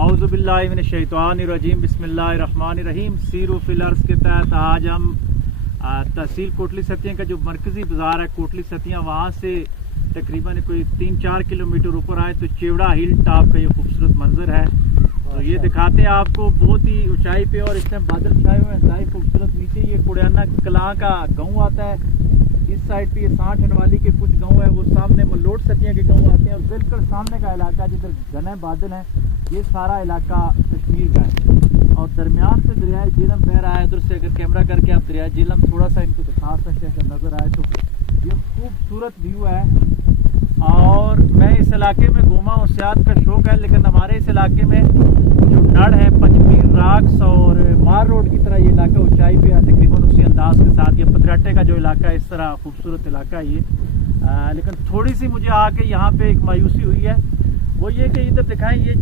औज़ुबिल्लाहिमिनश्शैतानिर्रजीम बिस्मिल्लाहिर्रहमानिर्रहीम। Sero fill अर्ज़ के तहत आज हम तहसील कोटली सतिया का जो मरकज़ी बाज़ार है कोटली सतिया, वहाँ से तकरीबन कोई 3-4 किलोमीटर ऊपर आए तो चेवड़ा हिल टॉप का ये खूबसूरत मंजर है। तो ये दिखाते हैं आपको बहुत ही ऊंचाई पे, और इस टाइम बादल छाए हुए हैं इंतहाई खूबसूरत। नीचे ये कुड़ियाना कलां का गाँव आता है, इस साइड पे ये 60 हनवाली के कुछ गांव है, वो सामने मलोट सतिया के गांव आते हैं, और बिल्कुल सामने का इलाका जिधर घने बादल हैं ये सारा इलाका कश्मीर का है। और दरमियान से दरिया झेलम बह रहा है। उधर से अगर कैमरा करके आप दरिया झेलम थोड़ा सा इनको दिखा सकते हैं, अगर नजर आए तो ये खूबसूरत व्यू है। और मैं इस इलाके में घूमा हूँ, सियाहत का शौक है, लेकिन हमारे इस इलाके में जो नड़ है पंचमीर राक्स और मार रोड की तरह ये इलाका ऊंचाई पे है तकरीबन उसी अंदाज के साथ। ये पतराटे का जो इलाका है इस तरह खूबसूरत इलाका है ये। लेकिन थोड़ी सी मुझे आके यहाँ पे एक मायूसी हुई है, वो ये कि इधर दिखाएं ये